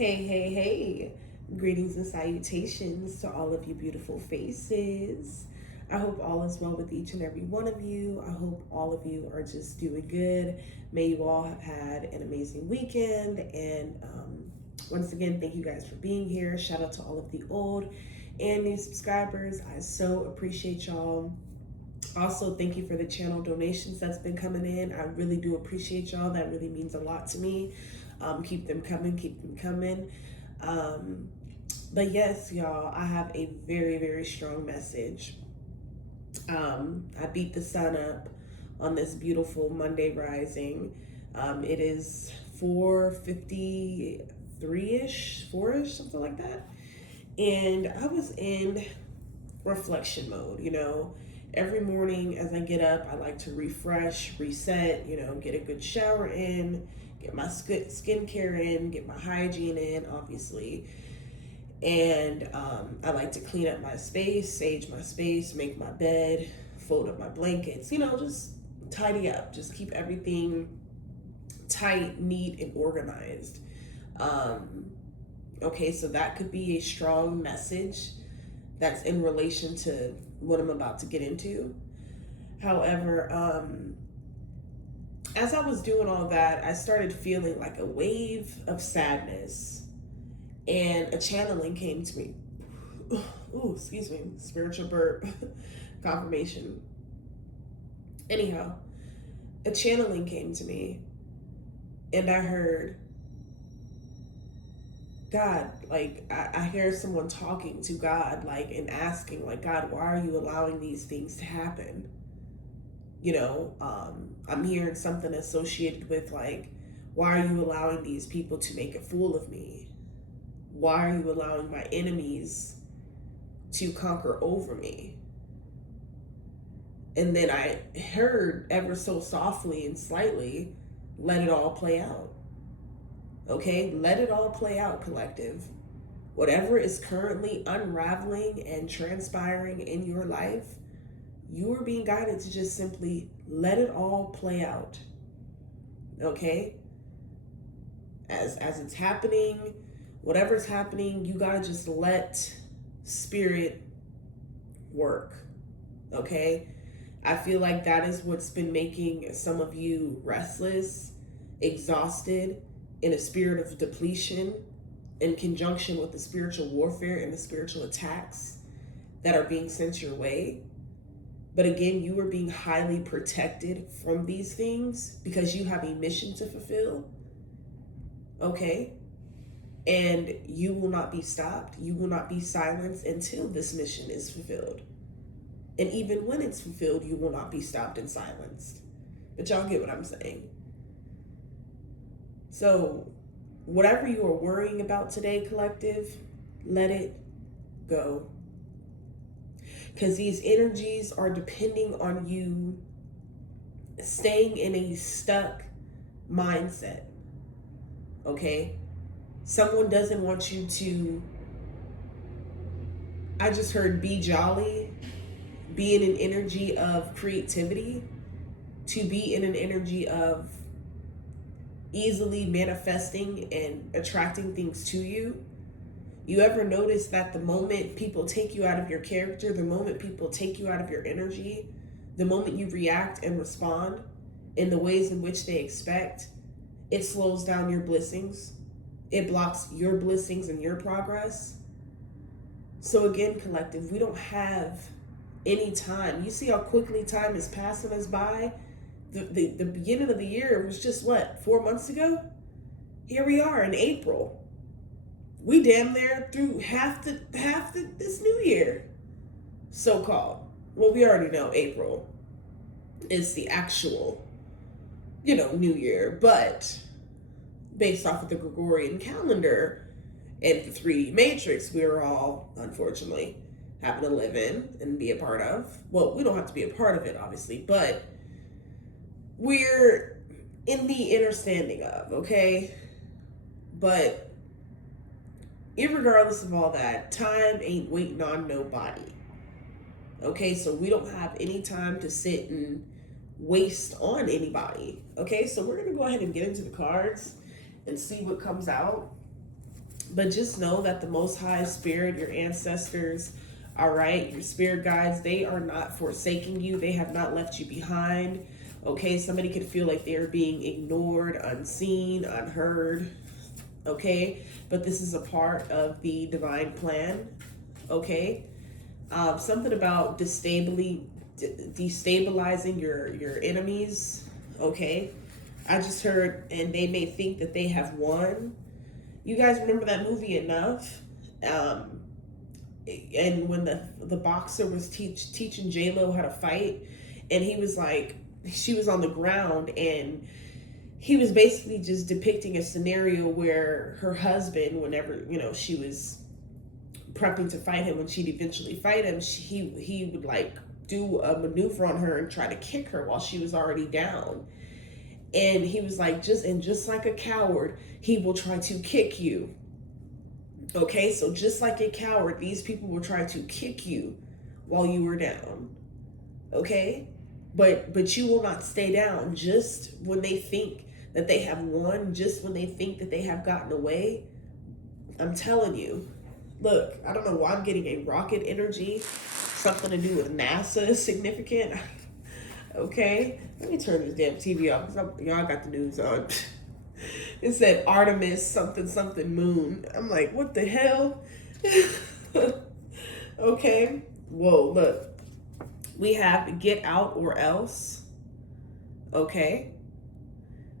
Hey. Greetings and salutations to all of you beautiful faces. I hope all is well with each and every one of you. I hope all of you are just doing good. May you all have had an amazing weekend. And once again, thank you guys for being here. Shout out to all of the old and new subscribers. I so appreciate y'all. Also, thank you for the channel donations that's been coming in. I really do appreciate y'all. That really means a lot to me. Keep them coming. But yes, y'all, I have a very strong message. I beat the sun up on this beautiful Monday rising. It is 4:53ish, 4ish, something like that. And I was in reflection mode, Every morning as I get up, I like to refresh, reset, get a good shower in, get my skincare in, get my hygiene in, obviously. And I like to clean up my space, sage my space, make my bed, fold up my blankets, just tidy up, just keep everything tight, neat, and organized. Okay, so that could be a strong message that's in relation to what I'm about to get into. However, as I was doing all that, I started feeling like a wave of sadness, and a channeling came to me. Ooh, excuse me, spiritual burp, confirmation. Anyhow, a channeling came to me, and I heard God, like I hear someone talking to God, like, and asking, like, God, why are you allowing these things to happen? I'm hearing something associated with, like, why are you allowing these people to make a fool of me? Why are you allowing my enemies to conquer over me? And then I heard ever so softly and slightly, let it all play out. Okay, let it all play out, collective. Whatever is currently unraveling and transpiring in your life, you are being guided to just simply let it all play out. Okay? As it's happening, whatever's happening, you gotta just let spirit work. Okay? I feel like that is what's been making some of you restless, exhausted, in a spirit of depletion, in conjunction with the spiritual warfare and the spiritual attacks that are being sent your way. But again, you are being highly protected from these things because you have a mission to fulfill. Okay? And you will not be stopped. You will not be silenced until this mission is fulfilled. And even when it's fulfilled, you will not be stopped and silenced. But y'all get what I'm saying. So, whatever you are worrying about today, collective, let it go. Because these energies are depending on you staying in a stuck mindset. Okay? Someone doesn't want you to, I just heard, be jolly, be in an energy of creativity, to be in an energy of easily manifesting and attracting things to you. You ever notice that the moment people take you out of your character, the moment people take you out of your energy, the moment you react and respond in the ways in which they expect, it slows down your blessings. It blocks your blessings and your progress. So again, collective, we don't have any time. You see how quickly time is passing us by? The beginning of the year was just 4 months ago? Here we are in April. We damn near through half this new year, so called. Well, we already know April is the actual, new year, but based off of the Gregorian calendar and the 3D matrix, we're all, unfortunately, having to live in and be a part of. Well, we don't have to be a part of it, obviously, but we're in the understanding of, okay? But irregardless of all that, time ain't waiting on nobody. Okay, so we don't have any time to sit and waste on anybody. Okay, so we're gonna go ahead and get into the cards and see what comes out. But just know that the Most High Spirit, your ancestors, all right, your spirit guides, they are not forsaking you. They have not left you behind. Okay, somebody could feel like they're being ignored, unseen, unheard. Okay, but this is a part of the divine plan. Okay, something about destabilizing your enemies. Okay, I just heard, and they may think that they have won. You guys remember that movie Enough? And when the boxer was teaching J-Lo how to fight, and he was like, she was on the ground, and he was basically just depicting a scenario where her husband, whenever, you know, she was prepping to fight him, when she'd eventually fight him, he would like do a maneuver on her and try to kick her while she was already down. And he was like, just like a coward, he will try to kick you. Okay, so just like a coward, these people will try to kick you while you were down. Okay? But you will not stay down. Just when they think that they have won, just when they think that they have gotten away, I'm telling you. Look, I don't know why I'm getting a rocket energy. Something to do with NASA is significant. Okay? Let me turn this damn TV off because y'all got the news on. It said Artemis something something moon. I'm like, what the hell? Okay. Whoa, look. We have get out or else. Okay.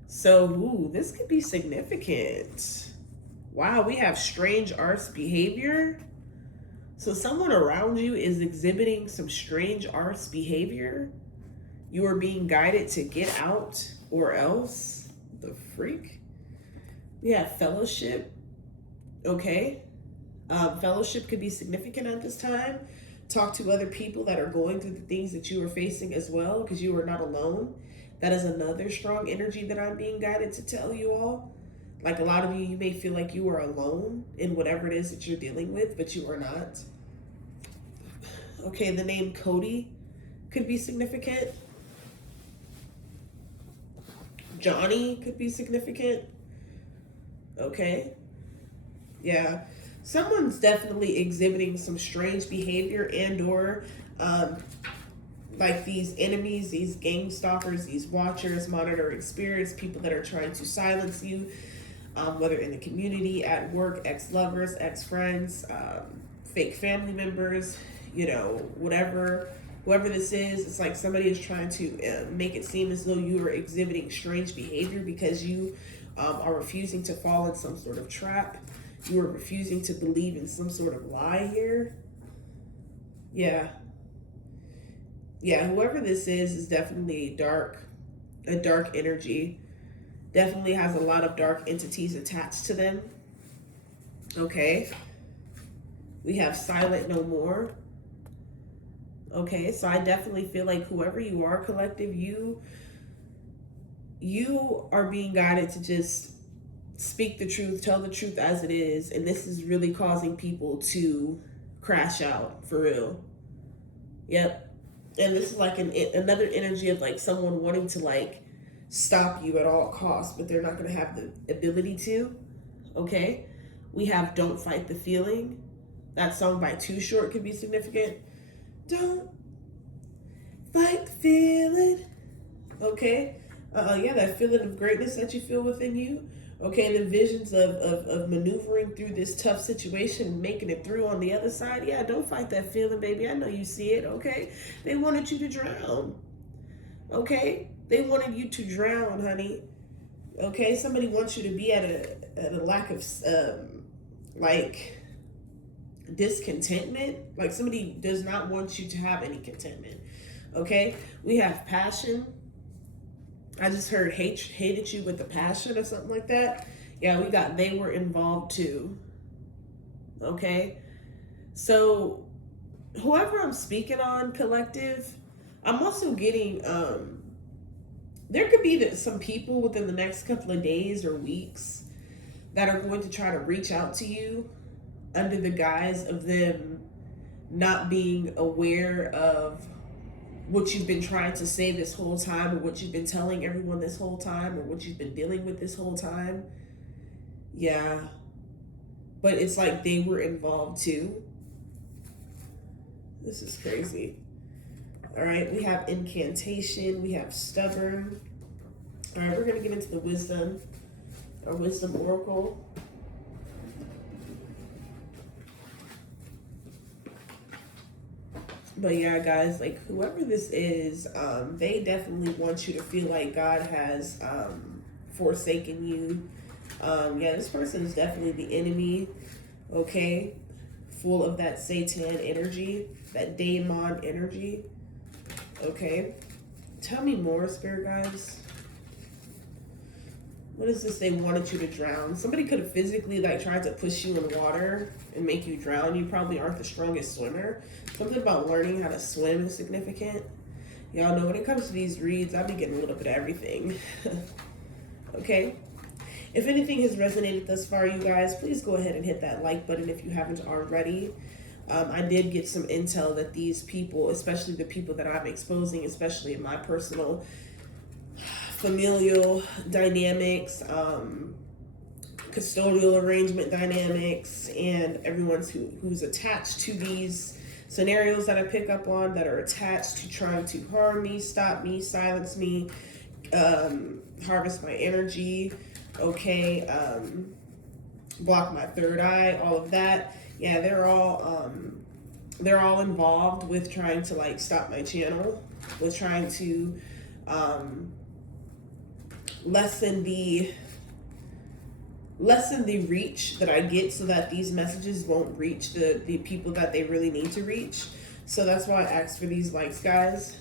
So, ooh, this could be significant. Wow, we have strange arts behavior. So someone around you is exhibiting some strange arts behavior. You are being guided to get out or else. The freak? We have fellowship. Okay. Fellowship could be significant at this time. Talk to other people that are going through the things that you are facing as well, because you are not alone. That is another strong energy that I'm being guided to tell you all. Like a lot of you may feel like you are alone in whatever it is that you're dealing with, but you are not. Okay, the name Cody could be significant. Johnny could be significant. Okay. Yeah. Someone's definitely exhibiting some strange behavior and or like these enemies, these game stalkers, these watchers, monitoring spirits, people that are trying to silence you, whether in the community, at work, ex-lovers, ex-friends, fake family members, you know, whoever this is. It's like somebody is trying to make it seem as though you are exhibiting strange behavior because you are refusing to fall in some sort of trap. You are refusing to believe in some sort of lie here. Yeah, whoever this is definitely a dark energy. Definitely has a lot of dark entities attached to them. Okay. We have silent no more. Okay, so I definitely feel like whoever you are, collective, you are being guided to just speak the truth, tell the truth as it is, and this is really causing people to crash out, for real. Yep. And this is like another energy of like someone wanting to like stop you at all costs, but they're not going to have the ability to. Okay? We have Don't Fight the Feeling. That song by Too Short could be significant. Don't fight the feeling. Okay? Yeah, that feeling of greatness that you feel within you. Okay, the visions of maneuvering through this tough situation and making it through on the other side. Yeah, don't fight that feeling, baby. I know you see it, okay? They wanted you to drown. Okay? They wanted you to drown, honey. Okay? Somebody wants you to be at a lack of, like, discontentment. Like, somebody does not want you to have any contentment. Okay? We have passion. I just heard hated you with a passion or something like that. Yeah, we got they were involved too. Okay? So, whoever I'm speaking on, collective, I'm also getting, there could be some people within the next couple of days or weeks that are going to try to reach out to you under the guise of them not being aware of what you've been trying to say this whole time, or what you've been telling everyone this whole time, or what you've been dealing with this whole time. Yeah. but it's like they were involved too. This is crazy. All right, we have incantation, we have stubborn. All right, we're going to get into the wisdom, or wisdom oracle. But yeah, guys, like whoever this is, they definitely want you to feel like God has forsaken you. Yeah, this person is definitely the enemy, okay? Full of that Satan energy, that daemon energy, okay? Tell me more, spirit guides. What is this? They wanted you to drown. Somebody could have physically like tried to push you in water and make you drown. You probably aren't the strongest swimmer. Something about learning how to swim is significant. Y'all know when it comes to these reads, I'll be getting a little bit of everything. Okay? If anything has resonated thus far, you guys, please go ahead and hit that like button if you haven't already. I did get some intel that these people, especially the people that I'm exposing, especially in my personal familial dynamics, custodial arrangement dynamics, and everyone's who's attached to these scenarios that I pick up on, that are attached to trying to harm me, stop me, silence me, harvest my energy, okay, block my third eye, all of that. Yeah, they're all involved with trying to like stop my channel, with trying to lessen the reach that I get, so that these messages won't reach the people that they really need to reach. So that's why I asked for these likes, guys.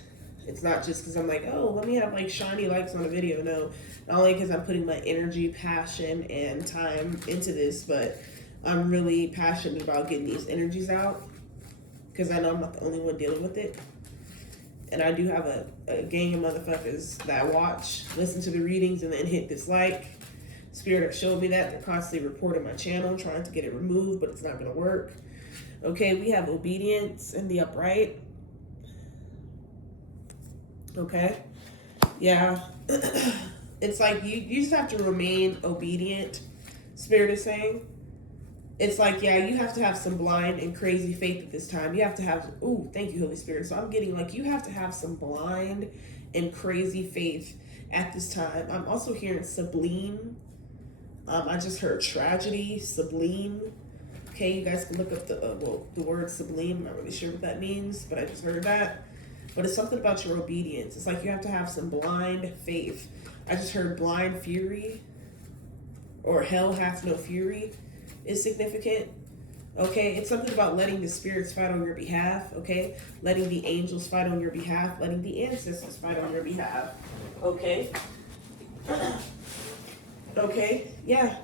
It's not just because I'm like, oh, let me have like shiny likes on a video. No, not only because I'm putting my energy, passion, and time into this, but I'm really passionate about getting these energies out, because I know I'm not the only one dealing with it. And I do have a gang of motherfuckers that watch, listen to the readings, and then hit this like. Spirit have showed me that. They're constantly reporting my channel, trying to get it removed, but it's not going to work. Okay, we have obedience in the upright. Okay. Yeah. It's like you just have to remain obedient, Spirit is saying. It's like, yeah, you have to have some blind and crazy faith at this time. You have to have, ooh, thank you, Holy Spirit. So I'm getting like, you have to have some blind and crazy faith at this time. I'm also hearing sublime. I just heard tragedy, sublime. Okay, you guys can look up the word sublime. I'm not really sure what that means, but I just heard that. But it's something about your obedience. It's like you have to have some blind faith. I just heard blind fury, or hell hath no fury, is significant. Okay, it's something about letting the spirits fight on your behalf. Okay, letting the angels fight on your behalf, letting the ancestors fight on your behalf. Okay. Okay, yeah.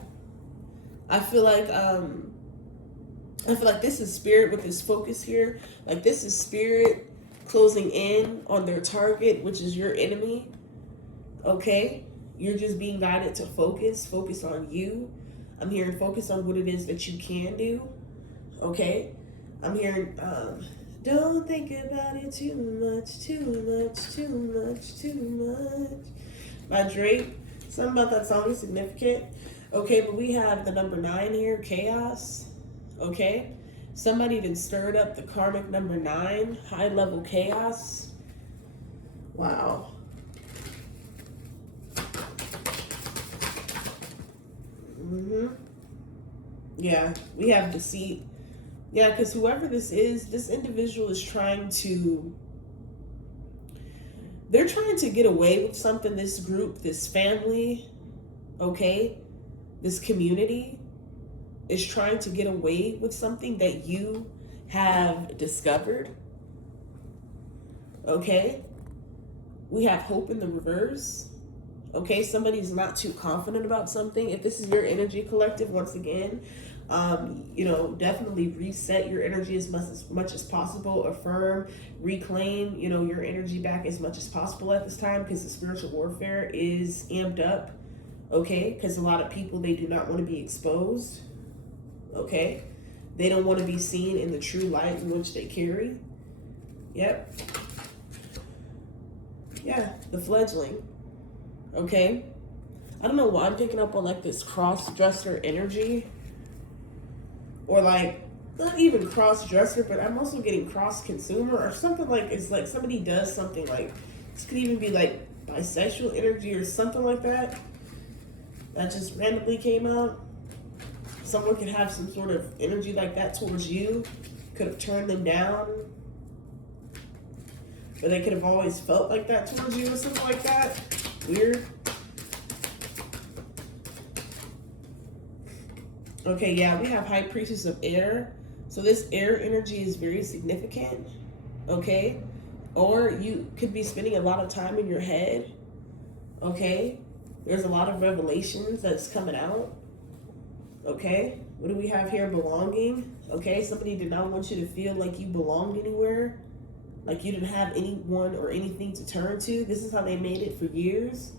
I feel like this is spirit with this focus here. Like this is spirit closing in on their target, which is your enemy. Okay, you're just being guided to focus on you. I'm hearing focus on what it is that you can do. Okay, I'm hearing don't think about it too much by Drake. Something about that song is significant. Okay, but we have the number 9 here, chaos. Okay, somebody then stirred up the karmic number 9, high level chaos. Wow. Yeah, we have deceit. Yeah, because whoever this is, this individual is they're trying to get away with something, this group, this family, okay, this community is trying to get away with something that you have discovered. Okay, we have hope in the reverse. Okay, somebody's not too confident about something. If this is your energy collective, once again, definitely reset your energy as much as possible. Affirm, reclaim, your energy back as much as possible at this time, because the spiritual warfare is amped up. Okay, because a lot of people, they do not want to be exposed. Okay, they don't want to be seen in the true light in which they carry. Yep. Yeah, the fledgling. Okay, I don't know why I'm picking up on like this cross-dresser energy. or like not even cross-dresser, but I'm also getting cross-consumer or something. Like it's like somebody does something like this, could even be like bisexual energy or something like that just randomly came out. Someone could have some sort of energy like that towards you, could have turned them down, but they could have always felt like that towards you or something like that. Weird. Okay, yeah, we have High Priestess of Air. So this air energy is very significant, okay? Or you could be spending a lot of time in your head, okay? There's a lot of revelations that's coming out, okay? What do we have here? Belonging, okay? Somebody did not want you to feel like you belonged anywhere, like you didn't have anyone or anything to turn to. This is how they made it for years,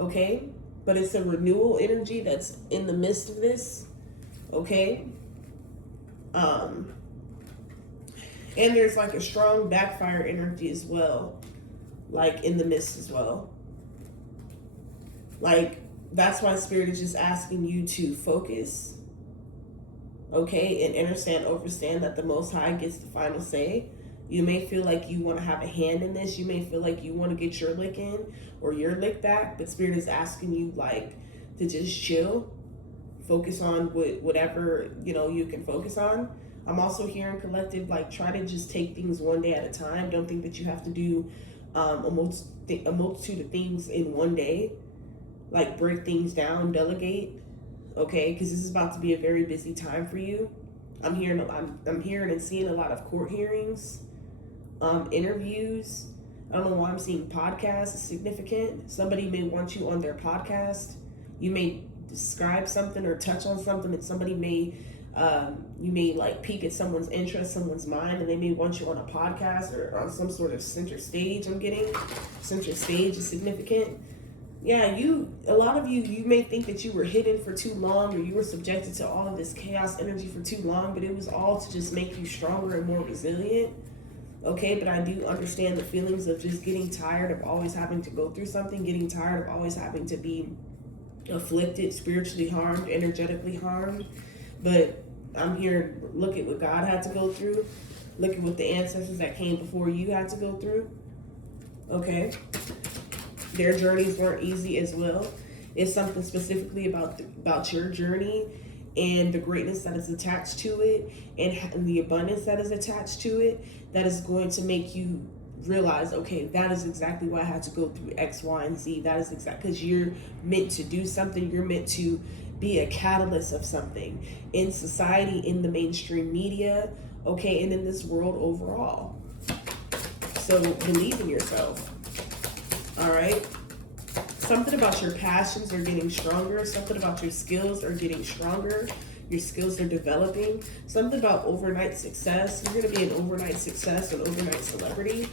okay? But it's a renewal energy that's in the midst of this, okay? And there's like a strong backfire energy as well, like in the midst as well. Like, that's why Spirit is just asking you to focus, okay, and understand, overstand that the Most High gets the final say. You may feel like you want to have a hand in this. You may feel like you want to get your lick in or your lick back, but Spirit is asking you, like, to just chill, focus on whatever, you know, you can focus on. I'm also hearing collective, like, try to just take things one day at a time. Don't think that you have to do a multitude of things in one day. Like, break things down, delegate, okay? Because this is about to be a very busy time for you. I'm hearing and seeing a lot of court hearings, interviews. I don't know why I'm seeing podcasts is significant. Somebody may want you on their podcast. You may describe something or touch on something that somebody may, you may like peek at someone's interest, someone's mind, and they may want you on a podcast or on some sort of center stage. I'm getting center stage is significant. Yeah, a lot of you may think that you were hidden for too long or you were subjected to all of this chaos energy for too long, but it was all to just make you stronger and more resilient. Okay, but I do understand the feelings of just getting tired of always having to go through something, getting tired of always having to be afflicted, spiritually harmed, energetically harmed. But I'm here, look at what God had to go through. Look at what the ancestors that came before you had to go through. Okay. Their journeys weren't easy as well. It's something specifically about your journey and the greatness that is attached to it and the abundance that is attached to it that is going to make you realize, okay, that is exactly why I had to go through X, Y, and Z. That is exactly because you're meant to do something. You're meant to be a catalyst of something in society, in the mainstream media, okay, and in this world overall. So believe in yourself. All right. Something about your passions are getting stronger. Something about your skills are getting stronger. Your skills are developing. Something about overnight success. You're going to be an overnight success, an overnight celebrity.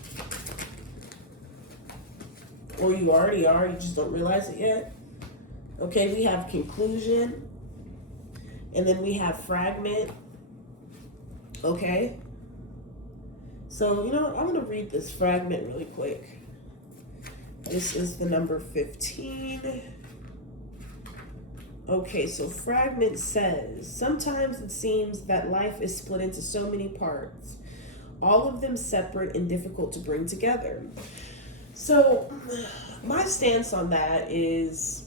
Or you already are. You just don't realize it yet. Okay, we have conclusion. And then we have fragment. Okay. So, I'm going to read this fragment really quick. This is the number 15. Okay, so fragment says, sometimes it seems that life is split into so many parts, all of them separate and difficult to bring together. So my stance on that is,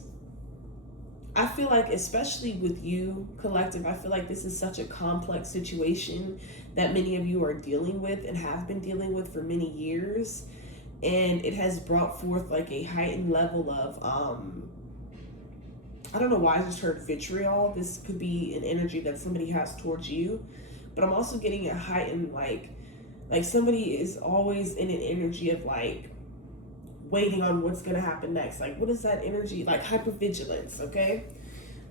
I feel like, especially with you, collective, I feel like this is such a complex situation that many of you are dealing with and have been dealing with for many years. And it has brought forth like a heightened level of, I don't know why I just heard vitriol. This could be an energy that somebody has towards you. But I'm also getting a heightened, like somebody is always in an energy of like waiting on what's going to happen next. Like, what is that energy? Like hypervigilance, okay?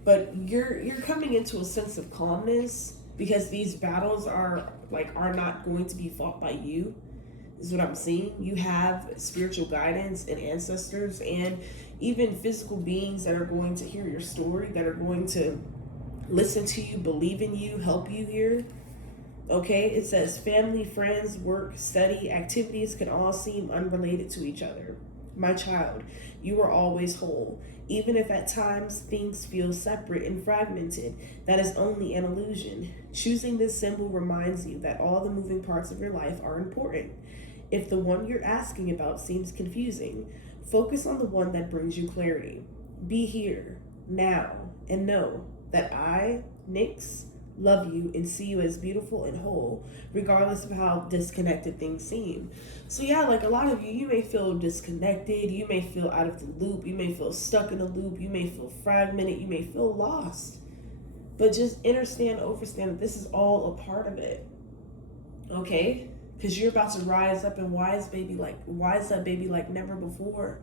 But you're coming into a sense of calmness because these battles are not going to be fought by you. Is what I'm seeing. You have spiritual guidance and ancestors and even physical beings that are going to hear your story, that are going to listen to you, believe in you, help you here. Okay, it says family, friends, work, study, activities can all seem unrelated to each other. My child, you are always whole. Even if at times things feel separate and fragmented, that is only an illusion. Choosing this symbol reminds you that all the moving parts of your life are important. If the one you're asking about seems confusing, focus on the one that brings you clarity. Be here, now, and know that I, Nyx, love you and see you as beautiful and whole, regardless of how disconnected things seem. So yeah, like a lot of you, you may feel disconnected, you may feel out of the loop, you may feel stuck in a loop, you may feel fragmented, you may feel lost. But just understand, overstand that this is all a part of it. Okay? Because you're about to rise up and wise up baby like never before.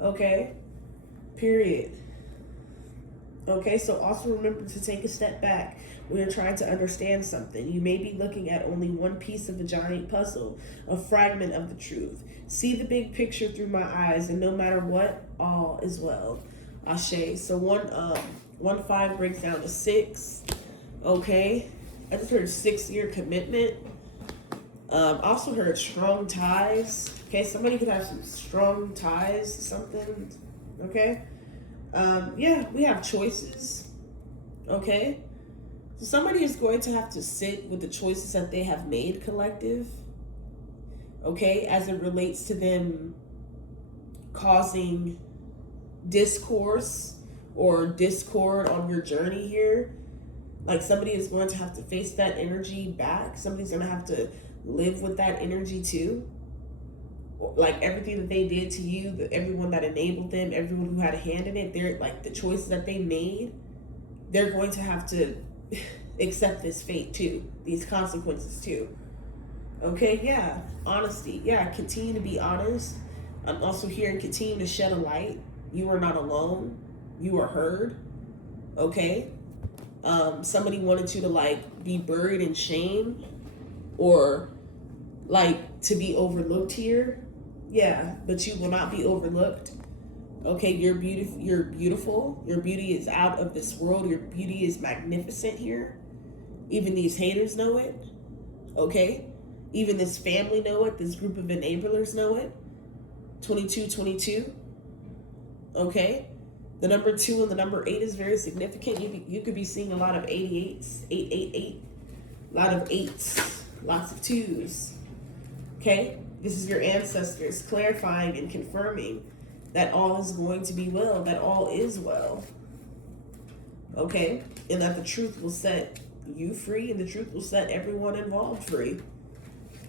Okay? Period. Okay, so also remember to take a step back when you're trying to understand something. You may be looking at only one piece of a giant puzzle, a fragment of the truth. See the big picture through my eyes, and no matter what, all is well. Ashe. So 1 5 breaks down to 6. Okay, I just heard 6-year commitment. Also heard strong ties. Okay, somebody could have some strong ties to something. Okay. Yeah, we have choices. Okay. So somebody is going to have to sit with the choices that they have made, collective. Okay, as it relates to them causing discourse or discord on your journey here. Like somebody is going to have to face that energy back. Somebody's going to have to live with that energy too. Like everything that they did to you, everyone that enabled them, everyone who had a hand in it, they're like the choices that they made, they're going to have to accept this fate too, these consequences too. Okay, yeah, honesty. Yeah, continue to be honest. I'm also hearing continue to shed a light. You are not alone. You are heard. Okay? Somebody wanted you to like be buried in shame or like to be overlooked here. Yeah, but you will not be overlooked. Okay, you're beautiful. You're beautiful. Your beauty is out of this world. Your beauty is magnificent here. Even these haters know it. Okay, even this family know it. This group of enablers know it. 2222. Okay, the number 2 and the number 8 is very significant. You could be seeing a lot of 88s, 888, a lot of 8s, lots of 2s. Okay, this is your ancestors clarifying and confirming that all is going to be well, that all is well. Okay, and that the truth will set you free and the truth will set everyone involved free.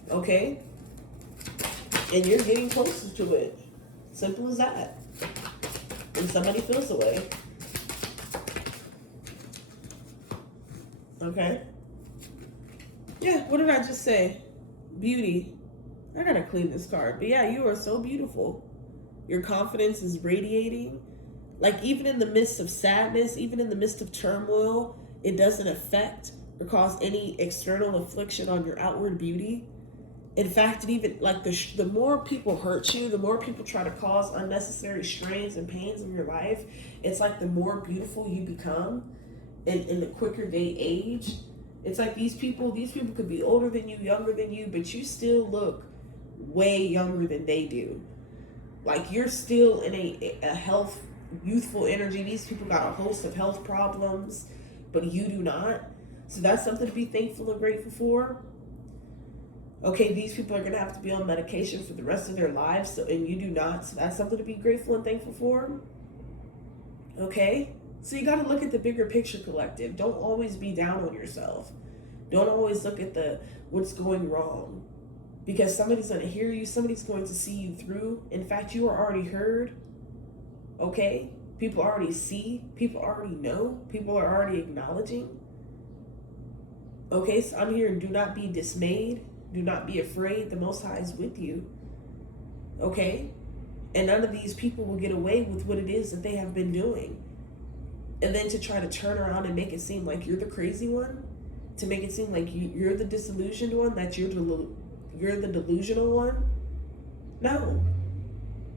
Okay, and you're getting closer to it. Simple as that. And somebody feels the way. Okay. Yeah, what did I just say? Beauty. I gotta clean this card. But yeah, you are so beautiful. Your confidence is radiating. Like even in the midst of sadness, even in the midst of turmoil, it doesn't affect or cause any external affliction on your outward beauty. In fact, it even like the more people hurt you, the more people try to cause unnecessary strains and pains in your life, it's like the more beautiful you become and the quicker they age. It's like these people could be older than you, younger than you, but you still look way younger than they do. Like you're still in a health, youthful energy. These people got a host of health problems, but you do not. So that's something to be thankful and grateful for. Okay, these people are going to have to be on medication for the rest of their lives, so, and you do not. So that's something to be grateful and thankful for. Okay? So you got to look at the bigger picture, collective. Don't always be down on yourself. Don't always look at what's going wrong. Because somebody's going to hear you. Somebody's going to see you through. In fact, you are already heard. Okay? People already see. People already know. People are already acknowledging. Okay, so I'm here and do not be dismayed. Do not be afraid. The Most High is with you. Okay? And none of these people will get away with what it is that they have been doing. And then to try to turn around and make it seem like you're the crazy one, to make it seem like you're the disillusioned one, that you're the delusional one. No.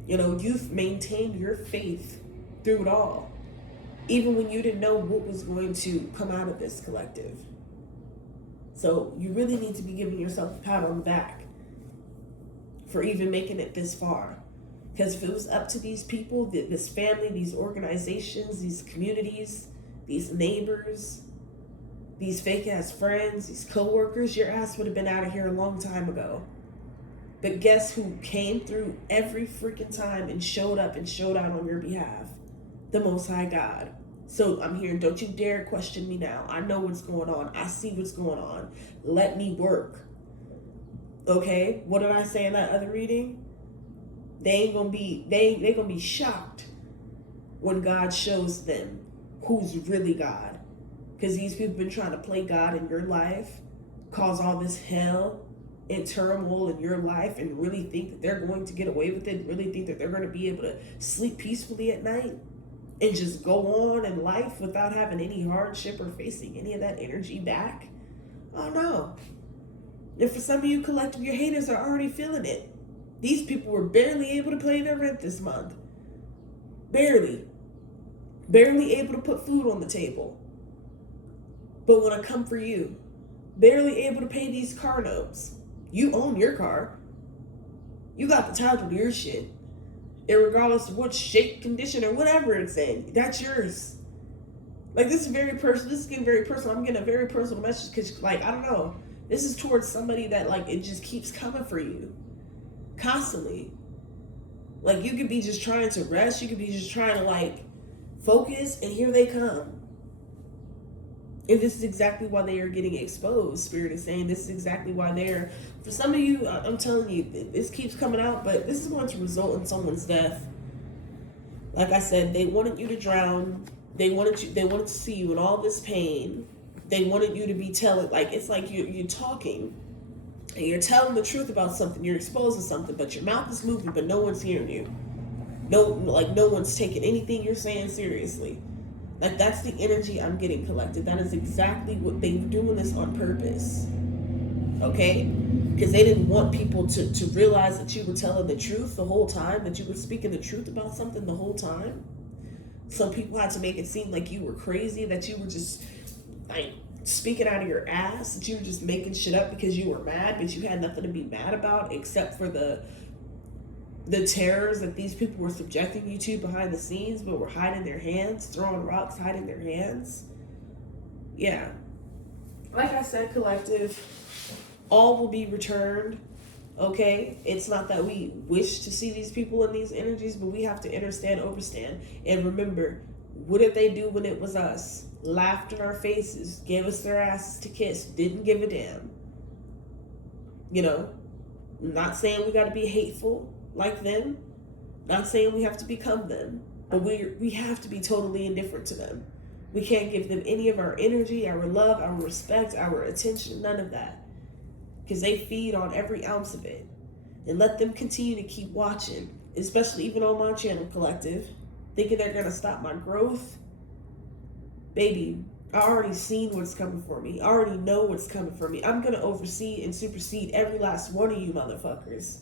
You know, you've maintained your faith through it all. Even when you didn't know what was going to come out of this, collective. So you really need to be giving yourself a pat on the back for even making it this far. Because if it was up to these people, this family, these organizations, these communities, these neighbors, these fake ass friends, these co-workers, your ass would have been out of here a long time ago. But guess who came through every freaking time and showed up and showed out on your behalf? The Most High God. So I'm here. Don't you dare question me now. I know what's going on. I see what's going on. Let me work. Okay? What did I say in that other reading? They gonna be shocked when God shows them who's really God. Because these people been trying to play God in your life, cause all this hell and turmoil in your life, and really think that they're going to get away with it, really think that they're going to be able to sleep peacefully at night and just go on in life without having any hardship or facing any of that energy back. Oh no. And for some of you collective, your haters are already feeling it. These people were barely able to pay their rent this month. Barely able to put food on the table. But when I come for you, barely able to pay these car notes. You own your car. You got the title to your shit. And regardless of what shape, condition, or whatever it's in, that's yours. Like, this is very personal. This is getting very personal. I'm getting a very personal message because, like, I don't know. This is towards somebody that, like, it just keeps coming for you. Constantly. Like, you could be just trying to rest. You could be just trying to, like, focus, and here they come. And this is exactly why they are getting exposed. Spirit is saying this is exactly why they're, for some of you, I'm telling you, this keeps coming out, but this is going to result in someone's death. Like I said, they wanted you to drown. They wanted to see you in all this pain. They wanted you to be telling, like, it's like you're talking and you're telling the truth about something. You're exposing something, but your mouth is moving, but no one's hearing you. No one's taking anything you're saying seriously. Like, that's the energy I'm getting collected. That is exactly what they were doing this on purpose. Okay? Because they didn't want people to realize that you were telling the truth the whole time, that you were speaking the truth about something the whole time. Some people had to make it seem like you were crazy, that you were just, like, speaking out of your ass, that you were just making shit up because you were mad, but you had nothing to be mad about except for the terrors that these people were subjecting you to behind the scenes, but were hiding their hands, throwing rocks, hiding their hands. Yeah. Like I said, collective, all will be returned. Okay? It's not that we wish to see these people in these energies, but we have to understand, overstand. And remember, what did they do when it was us? Laughed in our faces, gave us their asses to kiss, didn't give a damn. You know? I'm not saying we got to be hateful like them, not saying we have to become them, but we have to be totally indifferent to them. We can't give them any of our energy, our love, our respect, our attention, none of that, because they feed on every ounce of it. And let them continue to keep watching, especially even on my channel, collective, thinking they're gonna stop my growth. Baby, I already seen what's coming for me. I already know what's coming for me. I'm gonna oversee and supersede every last one of you motherfuckers.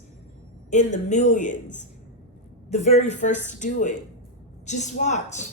In the millions. The very first to do it. Just watch.